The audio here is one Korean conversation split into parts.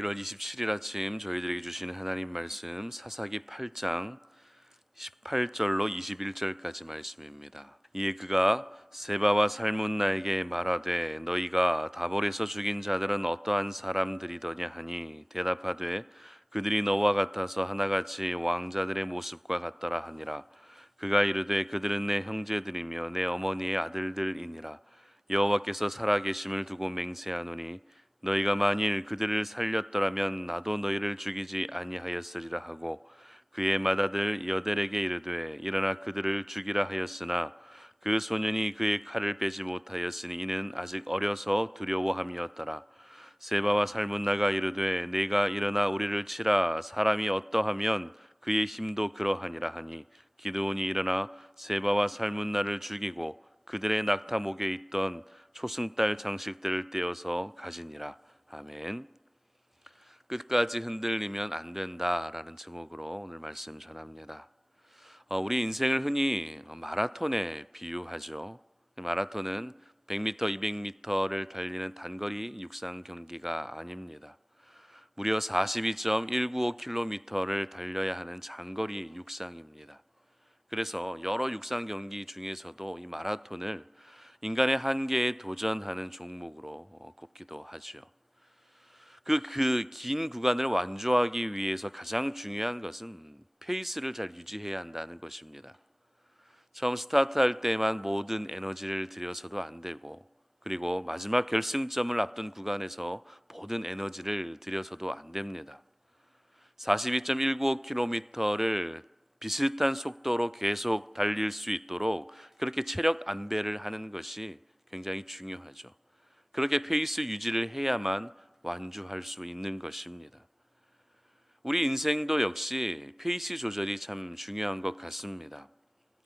1월 27일 아침 저희들에게 주시는 하나님 말씀 사사기 8장 18절로 21절까지 말씀입니다. 이에 그가 세바와 살문나에게 말하되 너희가 다볼에서 죽인 자들은 어떠한 사람들이더냐 하니 대답하되 그들이 너와 같아서 하나같이 왕자들의 모습과 같더라 하니라. 그가 이르되 그들은 내 형제들이며 내 어머니의 아들들이니라. 여호와께서 살아계심을 두고 맹세하노니 너희가 만일 그들을 살렸더라면 나도 너희를 죽이지 아니하였으리라 하고 그의 맏아들 여델에게 이르되 일어나 그들을 죽이라 하였으나 그 소년이 그의 칼을 빼지 못하였으니 이는 아직 어려서 두려워함이었더라. 세바와 살문나가 이르되 내가 일어나 우리를 치라 사람이 어떠하면 그의 힘도 그러하니라 하니 기드온이 일어나 세바와 살문나를 죽이고 그들의 낙타 목에 있던 초승달 장식들을 떼어서 가지니라. 아멘. 끝까지 흔들리면 안 된다라는 제목으로 오늘 말씀 전합니다. 우리 인생을 흔히 마라톤에 비유하죠. 마라톤은 100m, 200m를 달리는 단거리 육상 경기가 아닙니다. 무려 42.195km를 달려야 하는 장거리 육상입니다. 그래서 여러 육상 경기 중에서도 이 마라톤을 인간의 한계에 도전하는 종목으로 꼽기도 하죠. 그 긴 구간을 완주하기 위해서 가장 중요한 것은 페이스를 잘 유지해야 한다는 것입니다. 처음 스타트할 때만 모든 에너지를 들여서도 안 되고, 그리고 마지막 결승점을 앞둔 구간에서 모든 에너지를 들여서도 안 됩니다. 42.195km를 비슷한 속도로 계속 달릴 수 있도록 그렇게 체력 안배를 하는 것이 굉장히 중요하죠. 그렇게 페이스 유지를 해야만 완주할 수 있는 것입니다. 우리 인생도 역시 페이스 조절이 참 중요한 것 같습니다.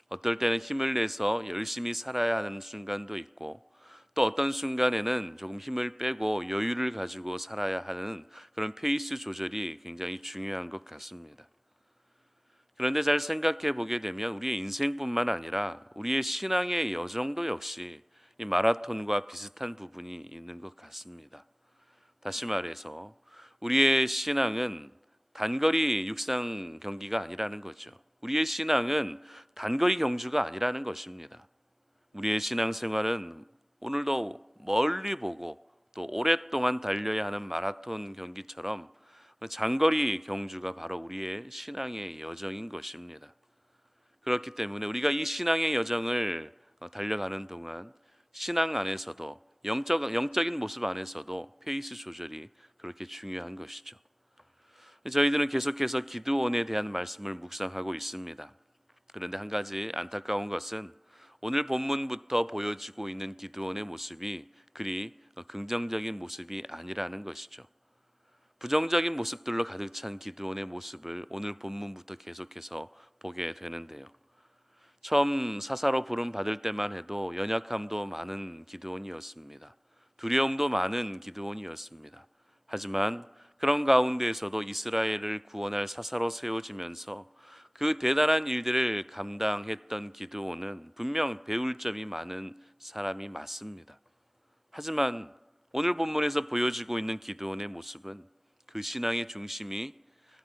어떨 때는 힘을 내서 열심히 살아야 하는 순간도 있고 또 어떤 순간에는 조금 힘을 빼고 여유를 가지고 살아야 하는 그런 페이스 조절이 굉장히 중요한 것 같습니다. 그런데 잘 생각해 보게 되면 우리의 인생뿐만 아니라 우리의 신앙의 여정도 역시 이 마라톤과 비슷한 부분이 있는 것 같습니다. 다시 말해서 우리의 신앙은 단거리 육상 경기가 아니라는 거죠. 우리의 신앙은 단거리 경주가 아니라는 것입니다. 우리의 신앙생활은 오늘도 멀리 보고 또 오랫동안 달려야 하는 마라톤 경기처럼 장거리 경주가 바로 우리의 신앙의 여정인 것입니다. 그렇기 때문에 우리가 이 신앙의 여정을 달려가는 동안 신앙 안에서도 영적인 모습 안에서도 페이스 조절이 그렇게 중요한 것이죠. 저희들은 계속해서 기드온에 대한 말씀을 묵상하고 있습니다. 그런데 한 가지 안타까운 것은 오늘 본문부터 보여지고 있는 기드온의 모습이 그리 긍정적인 모습이 아니라는 것이죠. 부정적인 모습들로 가득 찬 기드온의 모습을 오늘 본문부터 계속해서 보게 되는데요. 처음 사사로 부름 받을 때만 해도 연약함도 많은 기드온이었습니다. 두려움도 많은 기드온이었습니다. 하지만 그런 가운데에서도 이스라엘을 구원할 사사로 세워지면서 그 대단한 일들을 감당했던 기드온은 분명 배울 점이 많은 사람이 맞습니다. 하지만 오늘 본문에서 보여지고 있는 기드온의 모습은 그 신앙의 중심이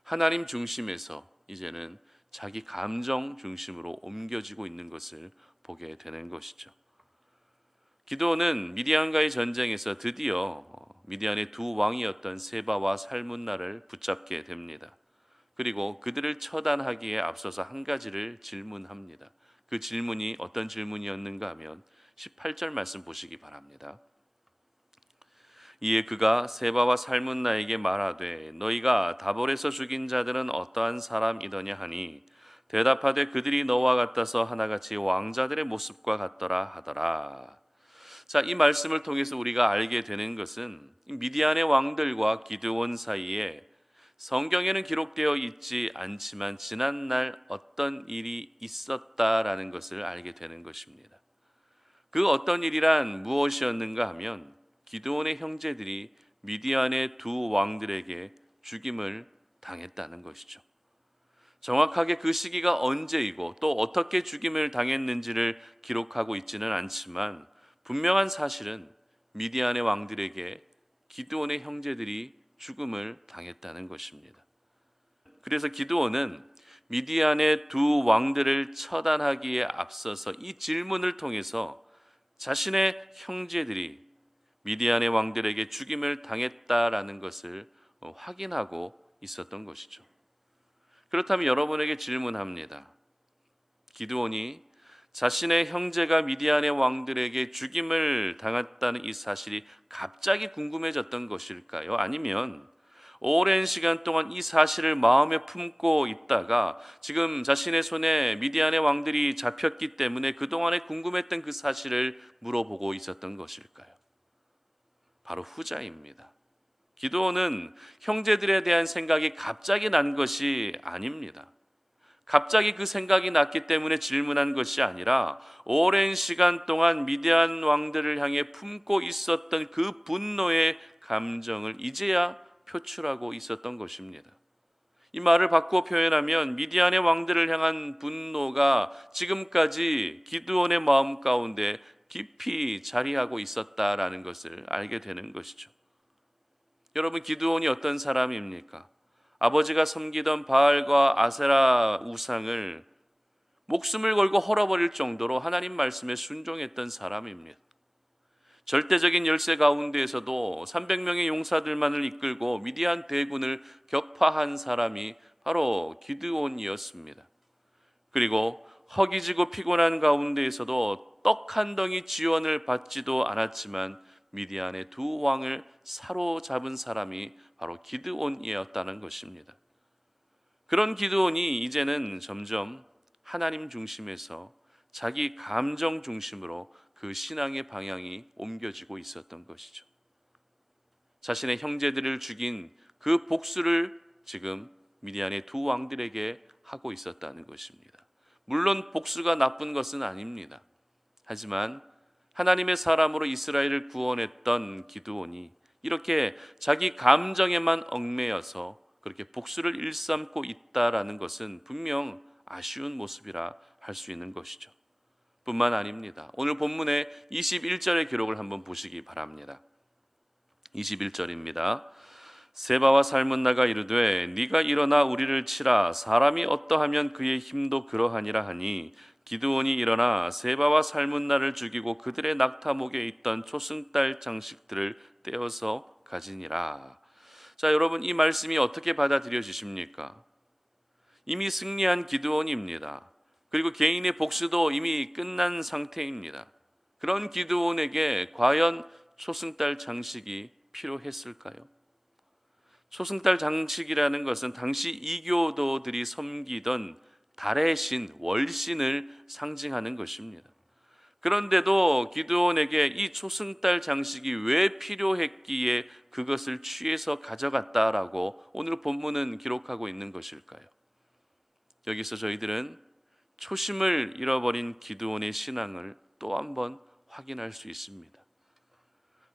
하나님 중심에서 이제는 자기 감정 중심으로 옮겨지고 있는 것을 보게 되는 것이죠. 기드온은 미디안과의 전쟁에서 드디어 미디안의 두 왕이었던 세바와 살문나를 붙잡게 됩니다. 그리고 그들을 처단하기에 앞서서 한 가지를 질문합니다. 그 질문이 어떤 질문이었는가 하면 18절 말씀 보시기 바랍니다. 이에 그가 세바와 살문나에게 말하되 너희가 다볼에서 죽인 자들은 어떠한 사람이더냐 하니 대답하되 그들이 너와 같아서 하나같이 왕자들의 모습과 같더라 하더라. 자, 이 말씀을 통해서 우리가 알게 되는 것은 미디안의 왕들과 기드온 사이에 성경에는 기록되어 있지 않지만 지난날 어떤 일이 있었다라는 것을 알게 되는 것입니다. 그 어떤 일이란 무엇이었는가 하면 기드온의 형제들이 미디안의 두 왕들에게 죽임을 당했다는 것이죠. 정확하게 그 시기가 언제이고 또 어떻게 죽임을 당했는지를 기록하고 있지는 않지만 분명한 사실은 미디안의 왕들에게 기드온의 형제들이 죽음을 당했다는 것입니다. 그래서 기드온은 미디안의 두 왕들을 처단하기에 앞서서 이 질문을 통해서 자신의 형제들이 미디안의 왕들에게 죽임을 당했다라는 것을 확인하고 있었던 것이죠. 그렇다면 여러분에게 질문합니다. 기드온이 자신의 형제가 미디안의 왕들에게 죽임을 당했다는 이 사실이 갑자기 궁금해졌던 것일까요? 아니면 오랜 시간 동안 이 사실을 마음에 품고 있다가 지금 자신의 손에 미디안의 왕들이 잡혔기 때문에 그동안에 궁금했던 그 사실을 물어보고 있었던 것일까요? 바로 후자입니다. 기드온은 형제들에 대한 생각이 갑자기 난 것이 아닙니다. 갑자기 그 생각이 났기 때문에 질문한 것이 아니라 오랜 시간 동안 미디안 왕들을 향해 품고 있었던 그 분노의 감정을 이제야 표출하고 있었던 것입니다. 이 말을 바꾸어 표현하면 미디안의 왕들을 향한 분노가 지금까지 기드온의 마음 가운데 깊이 자리하고 있었다라는 것을 알게 되는 것이죠. 여러분, 기드온이 어떤 사람입니까? 아버지가 섬기던 바알과 아세라 우상을 목숨을 걸고 헐어버릴 정도로 하나님 말씀에 순종했던 사람입니다. 절대적인 열세 가운데에서도 300명의 용사들만을 이끌고 미디안 대군을 격파한 사람이 바로 기드온이었습니다. 그리고 허기지고 피곤한 가운데에서도 떡 한 덩이 지원을 받지도 않았지만 미디안의 두 왕을 사로잡은 사람이 바로 기드온이었다는 것입니다. 그런 기드온이 이제는 점점 하나님 중심에서 자기 감정 중심으로 그 신앙의 방향이 옮겨지고 있었던 것이죠. 자신의 형제들을 죽인 그 복수를 지금 미디안의 두 왕들에게 하고 있었다는 것입니다. 물론 복수가 나쁜 것은 아닙니다. 하지만 하나님의 사람으로 이스라엘을 구원했던 기드온이 이렇게 자기 감정에만 얽매여서 그렇게 복수를 일삼고 있다라는 것은 분명 아쉬운 모습이라 할 수 있는 것이죠. 뿐만 아닙니다. 오늘 본문의 21절의 기록을 한번 보시기 바랍니다. 21절입니다. 세바와 살문나가 이르되 네가 일어나 우리를 치라 사람이 어떠하면 그의 힘도 그러하니라 하니 기드온이 일어나 세바와 살문나를 죽이고 그들의 낙타목에 있던 초승달 장식들을 떼어서 가지니라. 자, 여러분, 이 말씀이 어떻게 받아들여지십니까? 이미 승리한 기드온입니다. 그리고 개인의 복수도 이미 끝난 상태입니다. 그런 기드온에게 과연 초승달 장식이 필요했을까요? 초승달 장식이라는 것은 당시 이교도들이 섬기던 달의 신, 월신을 상징하는 것입니다. 그런데도 기드온에게 이 초승달 장식이 왜 필요했기에 그것을 취해서 가져갔다라고 오늘 본문은 기록하고 있는 것일까요? 여기서 저희들은 초심을 잃어버린 기드온의 신앙을 또 한번 확인할 수 있습니다.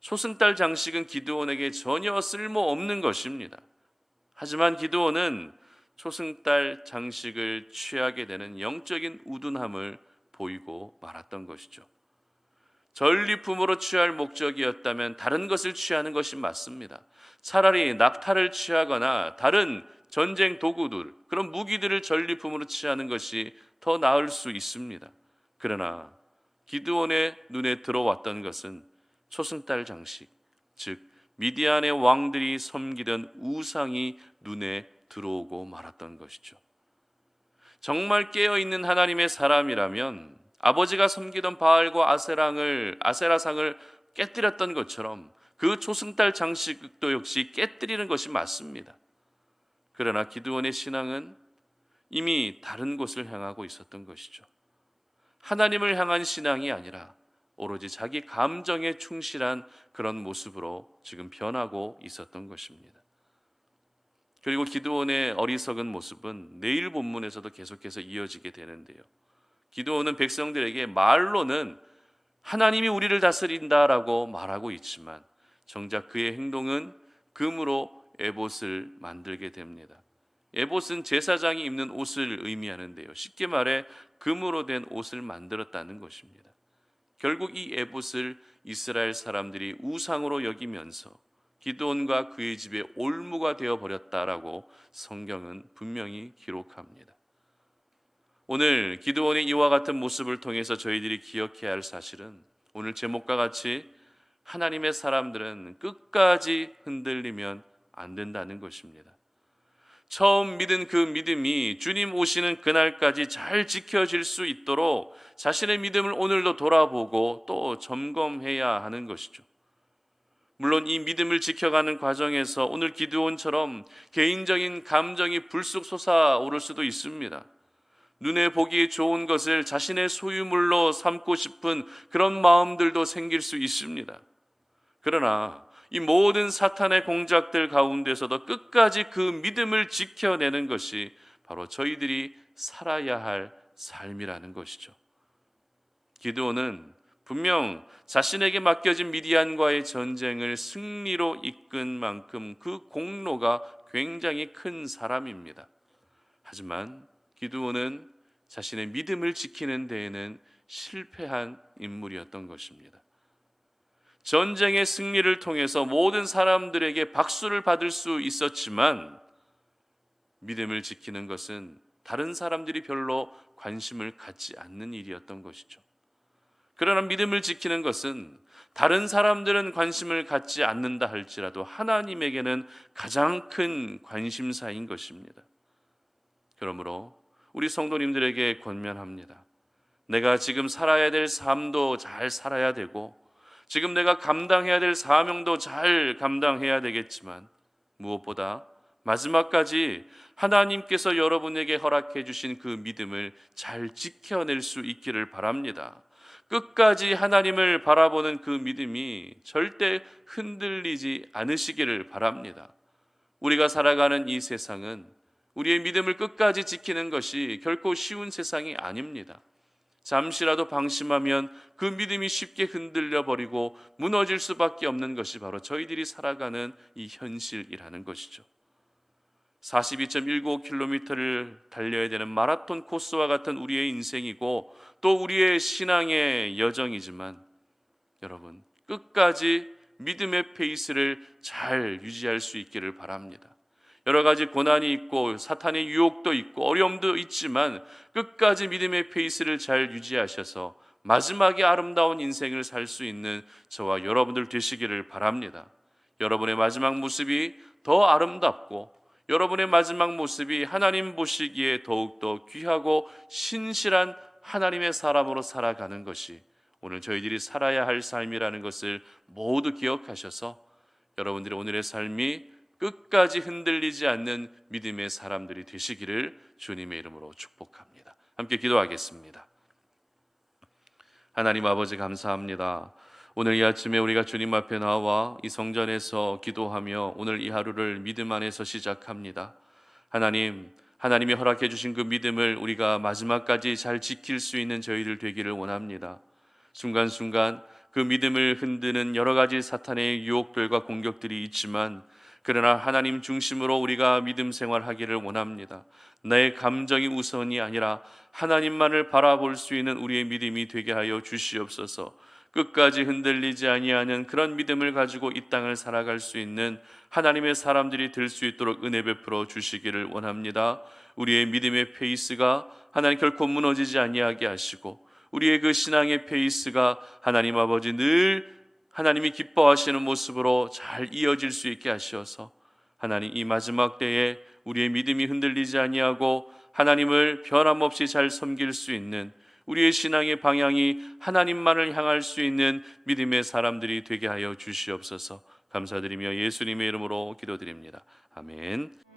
초승달 장식은 기드온에게 전혀 쓸모없는 것입니다. 하지만 기드온은 초승달 장식을 취하게 되는 영적인 우둔함을 보이고 말았던 것이죠. 전리품으로 취할 목적이었다면 다른 것을 취하는 것이 맞습니다. 차라리 낙타를 취하거나 다른 전쟁 도구들, 그런 무기들을 전리품으로 취하는 것이 더 나을 수 있습니다. 그러나 기드온의 눈에 들어왔던 것은 초승달 장식, 즉 미디안의 왕들이 섬기던 우상이 눈에 들어오고 말았던 것이죠. 정말 깨어있는 하나님의 사람이라면 아버지가 섬기던 바알과 아세라상을 깨뜨렸던 것처럼 그 초승달 장식도 역시 깨뜨리는 것이 맞습니다. 그러나 기드온의 신앙은 이미 다른 곳을 향하고 있었던 것이죠. 하나님을 향한 신앙이 아니라 오로지 자기 감정에 충실한 그런 모습으로 지금 변하고 있었던 것입니다. 그리고 기드온의 어리석은 모습은 내일 본문에서도 계속해서 이어지게 되는데요. 기드온은 백성들에게 말로는 하나님이 우리를 다스린다라고 말하고 있지만 정작 그의 행동은 금으로 에봇을 만들게 됩니다. 에봇은 제사장이 입는 옷을 의미하는데요. 쉽게 말해 금으로 된 옷을 만들었다는 것입니다. 결국 이 에봇을 이스라엘 사람들이 우상으로 여기면서 기드온과 그의 집에 올무가 되어 버렸다라고 성경은 분명히 기록합니다. 오늘 기드온의 이와 같은 모습을 통해서 저희들이 기억해야 할 사실은 오늘 제목과 같이 하나님의 사람들은 끝까지 흔들리면 안 된다는 것입니다. 처음 믿은 그 믿음이 주님 오시는 그날까지 잘 지켜질 수 있도록 자신의 믿음을 오늘도 돌아보고 또 점검해야 하는 것이죠. 물론 이 믿음을 지켜가는 과정에서 오늘 기드온처럼 개인적인 감정이 불쑥 솟아오를 수도 있습니다. 눈에 보기 좋은 것을 자신의 소유물로 삼고 싶은 그런 마음들도 생길 수 있습니다. 그러나 이 모든 사탄의 공작들 가운데서도 끝까지 그 믿음을 지켜내는 것이 바로 저희들이 살아야 할 삶이라는 것이죠. 기드온은 분명 자신에게 맡겨진 미디안과의 전쟁을 승리로 이끈 만큼 그 공로가 굉장히 큰 사람입니다. 하지만 기드온은 자신의 믿음을 지키는 데에는 실패한 인물이었던 것입니다. 전쟁의 승리를 통해서 모든 사람들에게 박수를 받을 수 있었지만 믿음을 지키는 것은 다른 사람들이 별로 관심을 갖지 않는 일이었던 것이죠. 그러나 믿음을 지키는 것은 다른 사람들은 관심을 갖지 않는다 할지라도 하나님에게는 가장 큰 관심사인 것입니다. 그러므로 우리 성도님들에게 권면합니다. 내가 지금 살아야 될 삶도 잘 살아야 되고 지금 내가 감당해야 될 사명도 잘 감당해야 되겠지만 무엇보다 마지막까지 하나님께서 여러분에게 허락해 주신 그 믿음을 잘 지켜낼 수 있기를 바랍니다. 끝까지 하나님을 바라보는 그 믿음이 절대 흔들리지 않으시기를 바랍니다. 우리가 살아가는 이 세상은 우리의 믿음을 끝까지 지키는 것이 결코 쉬운 세상이 아닙니다. 잠시라도 방심하면 그 믿음이 쉽게 흔들려 버리고 무너질 수밖에 없는 것이 바로 저희들이 살아가는 이 현실이라는 것이죠. 42.19km를 달려야 되는 마라톤 코스와 같은 우리의 인생이고 또 우리의 신앙의 여정이지만 여러분 끝까지 믿음의 페이스를 잘 유지할 수 있기를 바랍니다. 여러 가지 고난이 있고 사탄의 유혹도 있고 어려움도 있지만 끝까지 믿음의 페이스를 잘 유지하셔서 마지막에 아름다운 인생을 살 수 있는 저와 여러분들 되시기를 바랍니다. 여러분의 마지막 모습이 더 아름답고 여러분의 마지막 모습이 하나님 보시기에 더욱더 귀하고 신실한 하나님의 사람으로 살아가는 것이 오늘 저희들이 살아야 할 삶이라는 것을 모두 기억하셔서 여러분들의 오늘의 삶이 끝까지 흔들리지 않는 믿음의 사람들이 되시기를 주님의 이름으로 축복합니다. 함께 기도하겠습니다. 하나님 아버지 감사합니다. 오늘 이 아침에 우리가 주님 앞에 나와 이 성전에서 기도하며 오늘 이 하루를 믿음 안에서 시작합니다. 하나님이 허락해 주신 그 믿음을 우리가 마지막까지 잘 지킬 수 있는 저희들 되기를 원합니다. 순간순간 그 믿음을 흔드는 여러 가지 사탄의 유혹들과 공격들이 있지만 그러나 하나님 중심으로 우리가 믿음 생활하기를 원합니다. 나의 감정이 우선이 아니라 하나님만을 바라볼 수 있는 우리의 믿음이 되게 하여 주시옵소서. 끝까지 흔들리지 아니하는 그런 믿음을 가지고 이 땅을 살아갈 수 있는 하나님의 사람들이 될 수 있도록 은혜 베풀어 주시기를 원합니다. 우리의 믿음의 페이스가 하나님 결코 무너지지 아니하게 하시고 우리의 그 신앙의 페이스가 하나님 아버지 늘 하나님이 기뻐하시는 모습으로 잘 이어질 수 있게 하시어서 하나님 이 마지막 때에 우리의 믿음이 흔들리지 아니하고 하나님을 변함없이 잘 섬길 수 있는 우리의 신앙의 방향이 하나님만을 향할 수 있는 믿음의 사람들이 되게 하여 주시옵소서. 감사드리며 예수님의 이름으로 기도드립니다. 아멘.